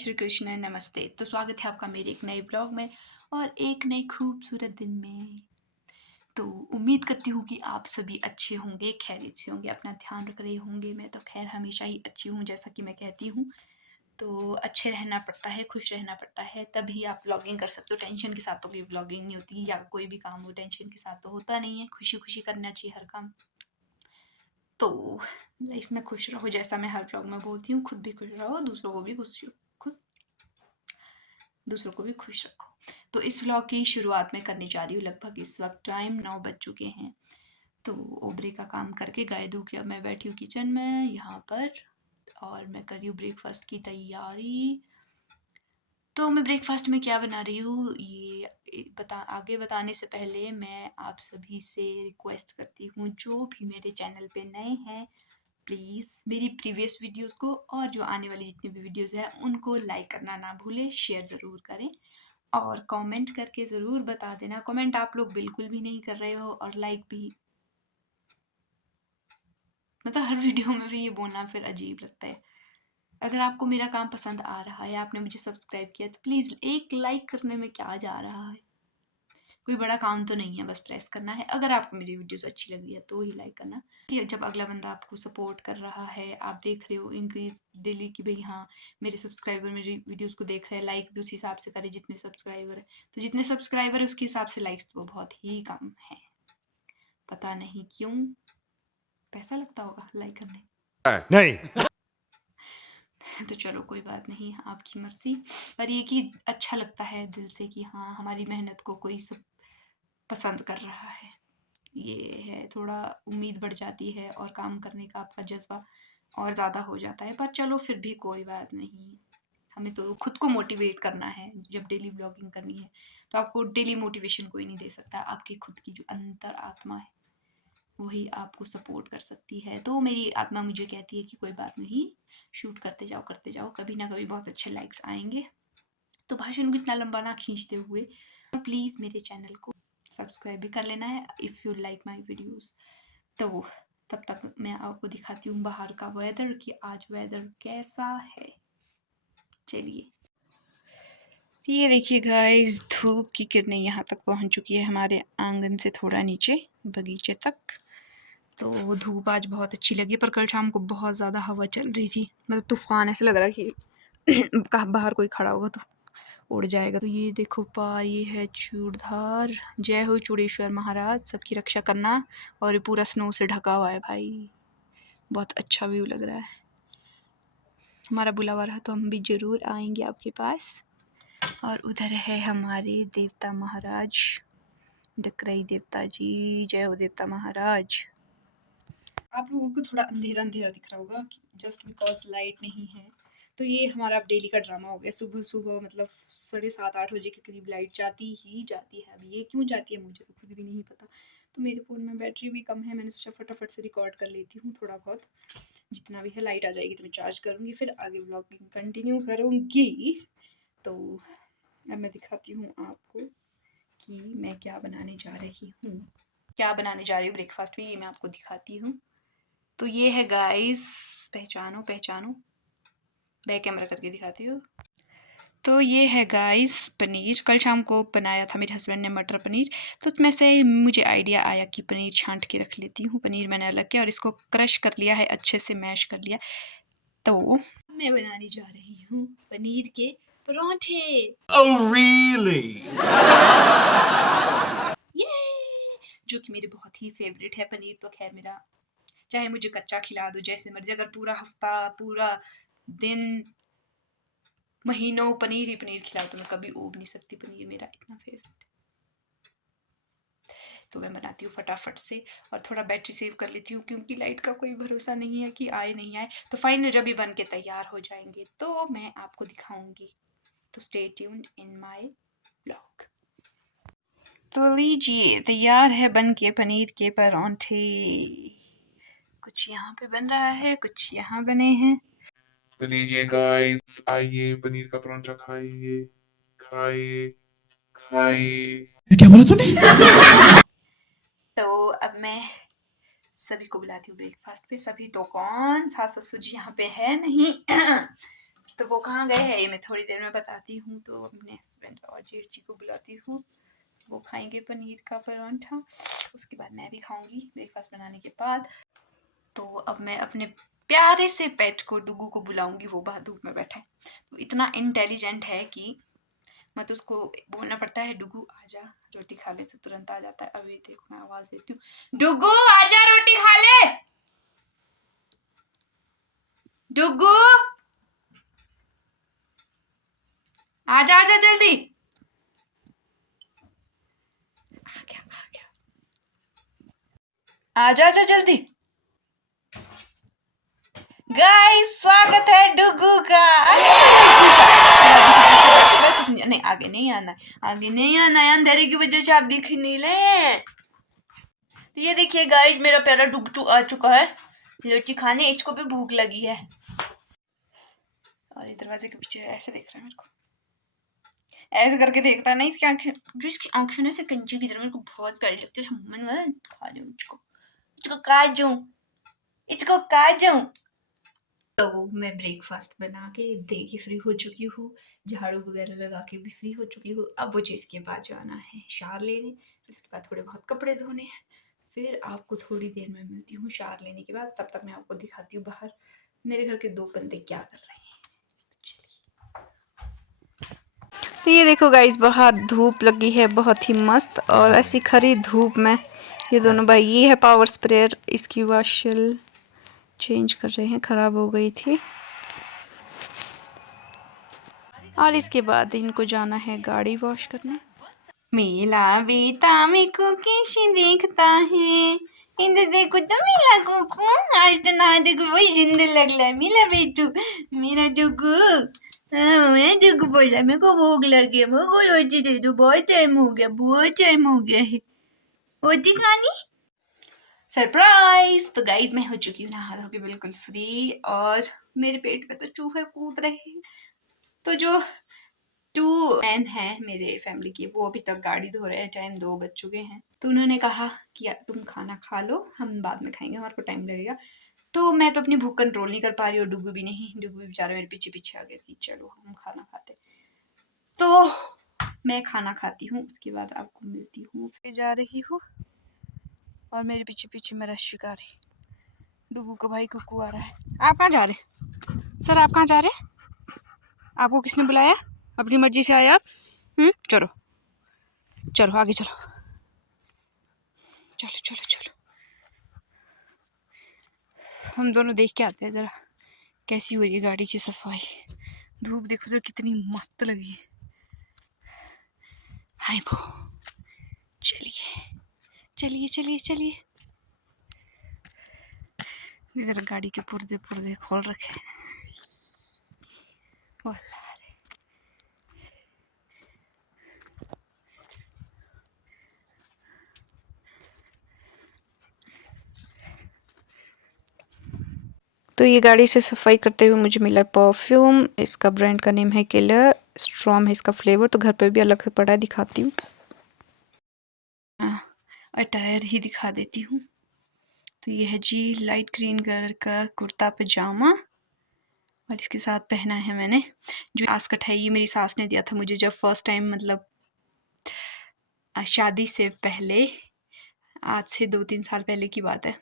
श्री कृष्ण, नमस्ते। तो स्वागत है आपका मेरे एक नए ब्लॉग में और एक नए खूबसूरत दिन में। तो उम्मीद करती हूँ कि आप सभी अच्छे होंगे, खैरियत से होंगे, अपना ध्यान रख रहे होंगे। मैं तो खैर हमेशा ही अच्छी हूँ, जैसा कि मैं कहती हूँ। तो अच्छे रहना पड़ता है, खुश रहना पड़ता है, तभी आप व्लॉगिंग कर सकते हो। टेंशन के साथ तो कोई व्लॉगिंग नहीं होती, या कोई भी काम हो टेंशन के साथ तो होता नहीं है। खुशी खुशी करना चाहिए हर काम। तो लाइफ में खुश रहो, जैसा मैं हर व्लॉग में बोलती हूँ। खुद भी खुश रहो, दूसरों को भी दूसरों को भी खुश रखो। तो इस व्लॉग की शुरुआत में करने जा रही हूँ। लगभग इस वक्त टाइम 9 बज चुके हैं। तो ओबरे का काम करके गाय दूँ कि अब मैं बैठी हूँ किचन में यहाँ पर और मैं कर रही हूँ ब्रेकफास्ट की तैयारी। तो मैं ब्रेकफास्ट में क्या बना रही हूँ ये आगे बताने से पहले मैं आप सभी से रिक्वेस्ट करती हूँ, जो भी मेरे चैनल पे नए हैं, प्लीज़ मेरी प्रीवियस वीडियोस को और जो आने वाली जितनी भी वीडियोस हैं उनको लाइक करना ना भूलें, शेयर ज़रूर करें और कमेंट करके ज़रूर बता देना। कमेंट आप लोग बिल्कुल भी नहीं कर रहे हो और लाइक भी, मतलब हर वीडियो में भी ये बोलना फिर अजीब लगता है। अगर आपको मेरा काम पसंद आ रहा है, आपने मुझे सब्सक्राइब किया, तो प्लीज़ एक लाइक करने में क्या जा रहा है। कोई बड़ा काम तो नहीं है, बस प्रेस करना है। अगर आपको मेरी वीडियोस अच्छी लग रही है तो ही लाइक करना। जब अगला बंदा आपको सपोर्ट कर रहा है, आप देख रहे हो इंक्रीज डेली कि भाई हाँ मेरे सब्सक्राइबर मेरी वीडियोस को देख रहे हैं, लाइक भी उस हिसाब से करें जितने सब्सक्राइबर है। तो जितने सब्सक्राइबर है उसके हिसाब से लाइक्स तो बहुत ही कम है, पता नहीं क्यों। पैसा लगता होगा लाइक करने नहीं। तो चलो कोई बात नहीं, आपकी मर्जी। पर ये कि अच्छा लगता है दिल से कि हाँ हमारी मेहनत को कोई सब पसंद कर रहा है। ये है, थोड़ा उम्मीद बढ़ जाती है और काम करने का आपका जज्बा और ज़्यादा हो जाता है। पर चलो फिर भी कोई बात नहीं, हमें तो खुद को मोटिवेट करना है। जब डेली ब्लॉगिंग करनी है तो आपको डेली मोटिवेशन कोई नहीं दे सकता, आपकी खुद की जो अंतर आत्मा है वही आपको सपोर्ट कर सकती है। तो मेरी आत्मा मुझे कहती है कि कोई बात नहीं, शूट करते जाओ, कभी ना कभी बहुत अच्छे लाइक्स आएंगे। तो भाषण को इतना लंबा ना खींचते हुए प्लीज़ मेरे चैनल को सब्सक्राइब भी कर लेना है if you like my videos. तो तब तक मैं आपको दिखाती हूँ बाहर का वेदर कि आज वेदर कैसा है। चलिए, ये देखिए गाइस, धूप की किरणें यहाँ तक पहुँच चुकी है, हमारे आंगन से थोड़ा नीचे बगीचे तक। तो धूप आज बहुत अच्छी लगी, पर कल शाम को बहुत ज़्यादा हवा चल रही थी, मतलब तूफान। ऐसा लग रहा है कि कहाँ बाहर कोई खड़ा होगा तो उड़ जाएगा। तो ये देखो पार, ये है चूड़धार। जय हो चूड़ेश्वर महाराज, सबकी रक्षा करना। और ये पूरा स्नो से ढका हुआ है भाई, बहुत अच्छा व्यू लग रहा है। हमारा बुलावा रहा तो हम भी ज़रूर आएंगे आपके पास। और उधर है हमारे देवता महाराज, डकराई देवता जी। जय हो देवता महाराज। आप लोगों को थोड़ा अंधेरा अंधेरा दिख रहा होगा जस्ट बिकॉज लाइट नहीं है। तो ये हमारा अब डेली का ड्रामा हो गया। सुबह सुबह मतलब 7:30-8 बजे के करीब लाइट जाती ही जाती है। अब ये क्यों जाती है मुझे तो खुद भी नहीं पता। तो मेरे फ़ोन में बैटरी भी कम है, मैंने सोचा फटाफट से रिकॉर्ड कर लेती हूँ थोड़ा बहुत, जितना भी है। लाइट आ जाएगी तो मैं चार्ज करूँगी, फिर आगे ब्लॉगिंग कंटिन्यू करूँगी। तो अब मैं दिखाती हूँ आपको कि मैं क्या बनाने जा रही हूँ। ब्रेकफास्ट में, ये मैं आपको दिखाती हूँ। तो ये है गाइस, पहचानो पहचानो, बैक कैमरा करके दिखाती हूँ। तो ये है गाइस पनीर, कल शाम को बनाया था मेरे हस्बैंड ने मटर पनीर। तो उसमें से मुझे आइडिया आया कि पनीर छांट के रख लेती हूँ। पनीर मैंने अलग किया और इसको क्रश कर लिया है, अच्छे से मैश कर लिया। तो मैं बनाने जा रही हूँ पनीर के पराठे। Oh really? जो कि मेरे बहुत ही फेवरेट है। पनीर तो खैर मेरा, चाहे मुझे कच्चा खिला दो जैसे मर्जी, अगर पूरा हफ्ता पूरा दिन महीनों पनीर ही पनीर खिलाओ तो मैं कभी ऊब नहीं सकती। पनीर मेरा इतना फेवरेट। तो मैं बनाती हूँ फटाफट से और थोड़ा बैटरी सेव कर लेती हूँ, क्योंकि लाइट का कोई भरोसा नहीं है कि आए नहीं आए। तो फाइनल जब भी बन के तैयार हो जाएंगे तो मैं आपको दिखाऊंगी। तो stay tuned in my blog. तो लीजिए, तैयार है बन के पनीर के परांठे। कुछ यहाँ पे बन रहा है, कुछ यहाँ बने हैं। तो लीजिए गाइस, आइए पनीर का परांठा खाइए, खाइए, खाइए। क्या बोला तूने? तो अब मैं सभी को बुलाती हूँ ब्रेकफास्ट पे। सभी तो कौन, सास ससुर जी यहाँ पे है नहीं। तो वो कहाँ गए हैं ये मैं थोड़ी देर में बताती हूँ। तो अपने हस्बैंड और जेठ जी को बुलाती हूँ, वो खाएंगे पनीर का परांठा, उसके बाद मैं भी खाऊंगी ब्रेकफास्ट बनाने के बाद। तो अब मैं अपने प्यारे से पेट को डुगू को बुलाऊंगी, वो बाहर धूप में बैठा है। तो इतना इंटेलिजेंट है कि मत उसको बोलना पड़ता है डुगू आजा रोटी खा ले, तो तुरंत आ जाता है। अभी देखो मैं आवाज देती हूँ, डुगू आजा रोटी खा ले, डुगू आजा आजा जल्दी, आ गया आजा आजा जल्दी। गाइस स्वागत है डुगू का। नहीं आगे नहीं आना, आगे नहीं आना है, अंधेरे की वजह से आप दिख नहीं रहे। तो ये देखिए गाइस मेरा प्यारा डुगू आ चुका है रोटी खाने, इसको भी भूख लगी है। और ये दरवाजे के पीछे ऐसे देख रहा है मेरे को, ऐसे करके देखता है ना, इसकी आंखें जो इसकी आंखें ना से कंचे की तरह मेरे को बहुत प्यारी लगती है। मन खा जाऊं इसको खा जाऊं, इसको खा जाऊं। तो मैं ब्रेकफास्ट बना के दे के फ्री हो चुकी हूँ, झाड़ू वगैरह लगा के भी फ्री हो चुकी हूँ। अब मुझे इसके बाद जाना है शावर लेने, उसके बाद थोड़े बहुत कपड़े धोने हैं। फिर आपको थोड़ी देर में मिलती हूँ शावर लेने के बाद। तब तक मैं आपको दिखाती हूँ बाहर मेरे घर के 2 बंदे क्या कर रहे हैं। तो ये देखो गाइस बाहर धूप लगी है बहुत ही मस्त, और ऐसी खरी धूप में ये दोनों भाई, ये है पावर स्प्रेयर, इसकी वाशल चेंज कर रहे हैं, ख़राब हो गई थी। और इसके बाद इनको जाना है गाड़ी वॉश करने। मेला बेटा मेरे को कैसे देखता है, इधर देखो तो मेला को आज तो ना देखो वही सुंदर लग रहा है मेरा बेटू, मेरा दुगू। मैं दुगू बोला मेरे को भूख लगी, मेरे को रोटी दे दो, बहुत टाइम हो गया, बहुत टाइम हो गया है रोटी खानी। सरप्राइज। तो गाइज मैं हो चुकी हूँ नहा धो के बिल्कुल फ्री, और मेरे पेट पे तो चूहे कूद रहे हैं। तो जो 2 मैन हैं मेरे फैमिली के, वो अभी तक गाड़ी धो रहे हैं, टाइम 2 बज चुके हैं। तो उन्होंने कहा कि तुम खाना खा लो, हम बाद में खाएंगे, हमारे को टाइम लगेगा। तो मैं तो अपनी भूख कंट्रोल नहीं कर पा रही, और डुगू भी नहीं, डुगू भी बेचारा मेरे पीछे पीछे आ गया कि चलो हम खाना खाते। तो मैं खाना खाती हूँ, उसके बाद आपको मिलती हूँ। फिर जा रही हूँ, और मेरे पीछे पीछे मेरा शिकार है डुगू का भाई कुकू आ रहा है। आप कहाँ जा रहे सर, आप कहाँ जा रहे? आपको किसने बुलाया? अपनी मर्जी से आए आप? चलो चलो आगे चलो, चलो चलो चलो, हम दोनों देख के आते हैं ज़रा कैसी हो रही है गाड़ी की सफाई। धूप देखो तो कितनी मस्त लगी है। हाय बो, चलिए चलिए चलिए चलिए। इधर गाड़ी के पुर्जे पुर्जे खोल रखे हैं। तो ये गाड़ी से सफाई करते हुए मुझे मिला परफ्यूम, इसका ब्रांड का नेम है किलर, स्ट्रॉम है इसका फ्लेवर। तो घर पे भी अलग से पड़ा है, दिखाती हूँ, और टायर ही दिखा देती हूँ। तो ये है जी लाइट ग्रीन कलर का कुर्ता पजामा, और इसके साथ पहना है मैंने जो आस्कट है, ये मेरी सास ने दिया था मुझे जब फर्स्ट टाइम, मतलब शादी से पहले, आज से 2-3 साल पहले की बात है।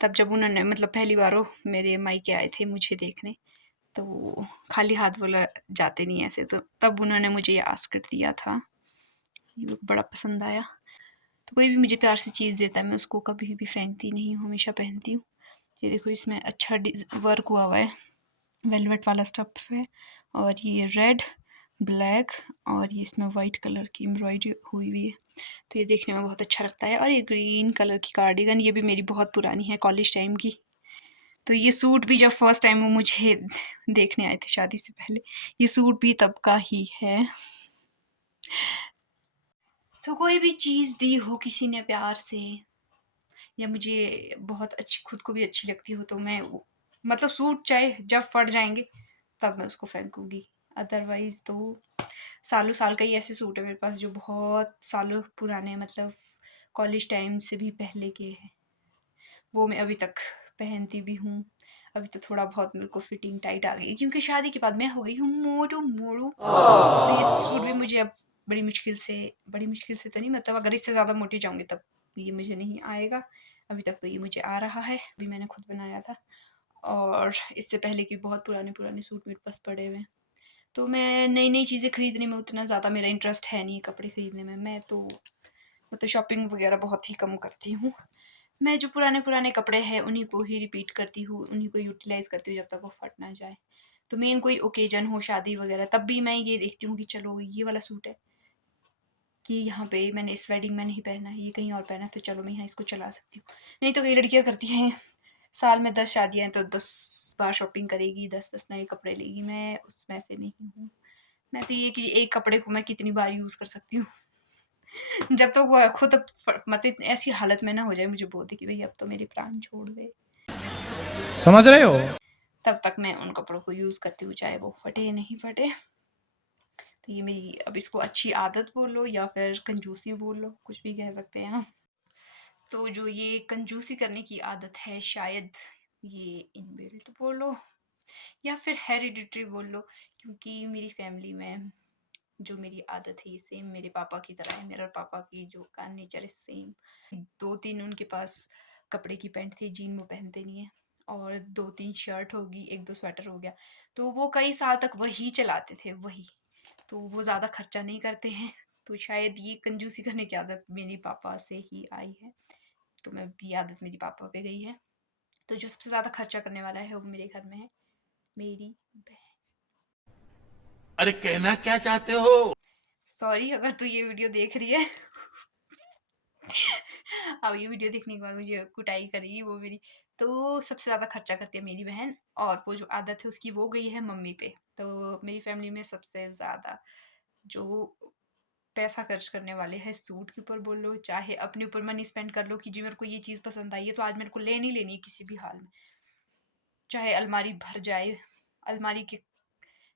तब जब उन्होंने मतलब पहली बार वो मेरे मायके आए थे मुझे देखने, तो खाली हाथ बोला जाते नहीं ऐसे, तो तब उन्होंने मुझे ये आस्कट दिया था, ये मेरे को बड़ा पसंद आया। तो कोई भी मुझे प्यार से चीज़ देता है मैं उसको कभी भी फेंकती नहीं हूँ, हमेशा पहनती हूँ। ये देखो इसमें अच्छा वर्क हुआ हुआ है, वेलवेट वाला स्टफ है, और ये रेड ब्लैक और ये इसमें वाइट कलर की एम्ब्रॉयडरी हुई हुई है। तो ये देखने में बहुत अच्छा लगता है। और ये ग्रीन कलर की कार्डिगन, ये भी मेरी बहुत पुरानी है, कॉलेज टाइम की। तो ये सूट भी जब फर्स्ट टाइम वो मुझे देखने आए थे शादी से पहले, ये सूट भी तब का ही है। तो कोई भी चीज़ दी हो किसी ने प्यार से, या मुझे बहुत अच्छी, खुद को भी अच्छी लगती हो, तो मैं मतलब सूट चाहे जब फट जाएंगे तब मैं उसको फेंकूंगी, अदरवाइज़ तो सालों साल का ही ऐसे सूट है मेरे पास जो बहुत सालों पुराने, मतलब कॉलेज टाइम से भी पहले के हैं, वो मैं अभी तक पहनती भी हूँ। अभी तो थोड़ा बहुत मेरे को फिटिंग टाइट आ गई है क्योंकि शादी के बाद मैं हो गई हूँ मोटू मोटू। तो ये सूट भी मुझे अब बड़ी मुश्किल से तो नहीं, मतलब अगर इससे ज़्यादा मोटी जाऊँगी तब ये मुझे नहीं आएगा। अभी तक तो ये मुझे आ रहा है, अभी मैंने खुद बनाया था और इससे पहले के बहुत पुराने सूट मेरे पास पड़े हुए हैं। तो मैं नई चीज़ें खरीदने में उतना ज़्यादा मेरा इंटरेस्ट है नहीं, कपड़े खरीदने में। मैं तो मतलब शॉपिंग वगैरह बहुत ही कम करती हूँ। मैं जो पुराने कपड़े हैं उन्हीं को ही रिपीट करती हूँ, उन्हीं को यूटिलाइज़ करती हूँ जब तक वो फट ना जाए। तो मेन कोई ओकेजन हो, शादी वगैरह, तब भी मैं ये देखती हूँ कि चलो ये वाला सूट है कि यहाँ पे मैंने इस वेडिंग में नहीं पहना है, ये कहीं और पहना है, तो चलो मैं यहाँ इसको चला सकती हूँ। नहीं तो कई लड़कियाँ करती हैं साल में 10 शादियाँ हैं तो 10 बार शॉपिंग करेगी, 10 नए कपड़े लेगी। मैं उसमें से नहीं हूँ। मैं तो ये कि एक कपड़े को मैं कितनी बार यूज़ कर सकती हूँ जब तक तो वो खुद मतलब ऐसी हालत में ना हो जाए, मुझे बोल दे कि भाई अब तो मेरे प्राण छोड़ दे, समझ रहे हो? तब तक मैं उन कपड़ों को यूज़ करती हूँ, चाहे वो फटे नहीं फटे। तो ये मेरी, अब इसको अच्छी आदत बोलो या फिर कंजूसी बोलो, कुछ भी कह सकते हैं आप। तो जो ये कंजूसी करने की आदत है, शायद ये इनबिल्ट बोलो या फिर हेरिडिटरी बोल लो, क्योंकि मेरी फैमिली में जो मेरी आदत है ये सेम मेरे पापा की तरह है। मेरे पापा की जो का नेचर है सेम। 2-3 उनके पास कपड़े की पैंट थी, जीन वो पहनते नहीं है, और 2-3 शर्ट होगी, 1-2 स्वेटर हो गया, तो वो कई साल तक वही चलाते थे, वही। तो वो ज़्यादा खर्चा नहीं करते हैं। तो शायद ये कंजूसी करने की आदत मेरे पापा से ही आई है। तो मैं भी, आदत मेरी पापा पे गई है। तो जो सबसे ज़्यादा खर्चा करने वाला है वो मेरे घर में है मेरी बहन। अरे कहना क्या चाहते हो? सॉरी अगर तू ये वीडियो देख रही है अब ये वीडियो देखने के बाद मुझे कुटाई करेगी वो मेरी। तो सबसे ज़्यादा खर्चा करती है मेरी बहन, और वो जो आदत है उसकी वो गई है मम्मी पे। तो मेरी फैमिली में सबसे ज़्यादा जो पैसा खर्च करने वाले हैं, सूट के ऊपर बोल लो, चाहे अपने ऊपर मनी स्पेंड कर लो कि जी मेरे को ये चीज़ पसंद आई है तो आज मेरे को लेनी लेनी है किसी भी हाल में, चाहे अलमारी भर जाए, अलमारी के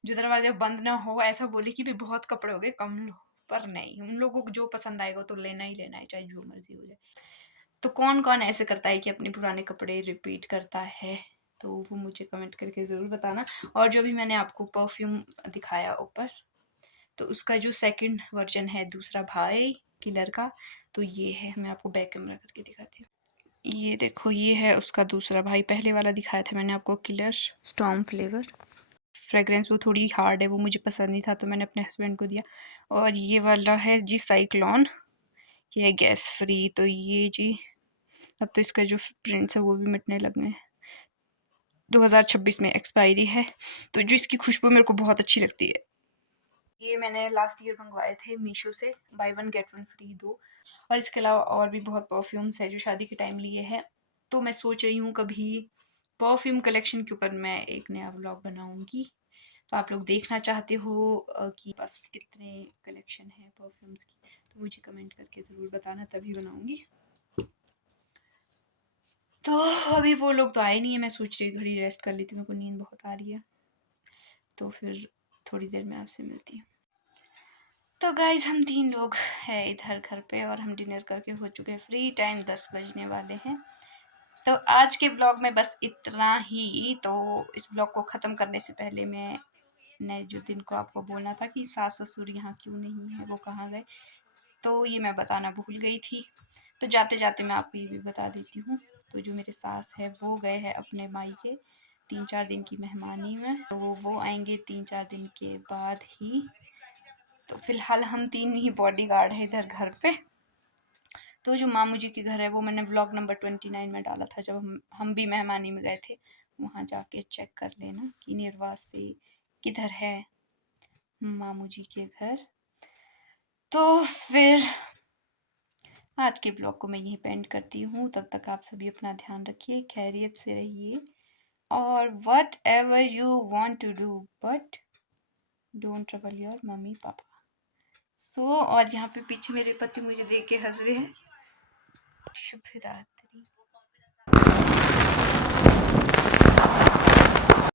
जो दरवाजे बंद ना हो, ऐसा बोले कि भी बहुत कपड़े हो गए कम लो, पर नहीं, उन लोगों को जो पसंद आएगा तो लेना ही लेना है, चाहे जो मर्जी हो जाए। तो कौन कौन ऐसे करता है कि अपने पुराने कपड़े रिपीट करता है, तो वो मुझे कमेंट करके ज़रूर बताना। और जो भी मैंने आपको परफ्यूम दिखाया ऊपर, तो उसका जो सेकंड वर्जन है, दूसरा भाई किलर का, तो ये है, मैं आपको बैक कैमरा करके दिखाती हूँ। ये देखो, ये है उसका दूसरा भाई। पहले वाला दिखाया था मैंने आपको किलर स्टॉर्म फ्लेवर। फ्रेगरेंस वो थोड़ी हार्ड है, वो मुझे पसंद नहीं था तो मैंने अपने हस्बैंड को दिया। और ये वाला है जी साइक्लोन, ये है गैस फ्री। तो ये जी, अब तो इसका जो प्रिंट्स है वो भी मिटने लग गए हैं, 2026 में एक्सपायरी है। तो जो इसकी खुशबू मेरे को बहुत अच्छी लगती है। ये मैंने लास्ट ईयर मंगवाए थे मीशो से, बाय 1 गेट 1 फ्री 2। और इसके अलावा और भी बहुत परफ्यूम्स है जो शादी के टाइम लिए हैं। तो मैं सोच रही हूँ कभी परफ्यूम कलेक्शन के ऊपर मैं एक नया व्लॉग बनाऊँगी। तो आप लोग देखना चाहते हो कि बस कितने कलेक्शन है परफ्यूम्स की, तो मुझे कमेंट करके ज़रूर बताना, तभी बनाऊँगी। तो अभी वो लोग तो आए नहीं है, मैं सोच रही घड़ी रेस्ट कर लेती हूँ, मेरे को नींद बहुत आ रही है। तो फिर थोड़ी देर में आपसे मिलती हूँ। तो गाइज हम 3 लोग हैं इधर घर पे, और हम डिनर करके हो चुके हैं फ्री। टाइम 10 बजने वाले हैं। तो आज के ब्लॉग में बस इतना ही। तो इस ब्लॉग को ख़त्म करने से पहले मैं जो दिन को आपको बोलना था कि सास ससुर यहाँ क्यों नहीं है, वो कहाँ गए, तो ये मैं बताना भूल गई थी। तो जाते जाते मैं आपको ये भी बता देती हूँ। तो जो मेरे सास है वो गए हैं अपने मायके 3-4 दिन की मेहमानी में, तो वो आएंगे 3-4 दिन के बाद ही। तो फिलहाल हम 3 ही बॉडीगार्ड हैं इधर घर पे। तो जो मामू जी के घर है वो मैंने व्लॉग नंबर 29 में डाला था, जब हम भी मेहमानी में गए थे। वहाँ जाके चेक कर लेना कि निर्वास से किधर है मामू जी के घर। तो फिर आज के ब्लॉग को मैं यहीं पेंड करती हूँ। तब तक आप सभी अपना ध्यान रखिए, खैरियत से रहिए, और whatever you want to do but don't trouble your mummy papa. So और यहाँ पे पीछे मेरे पति मुझे देख के हंस रहे हैं। शुभ रात्रि।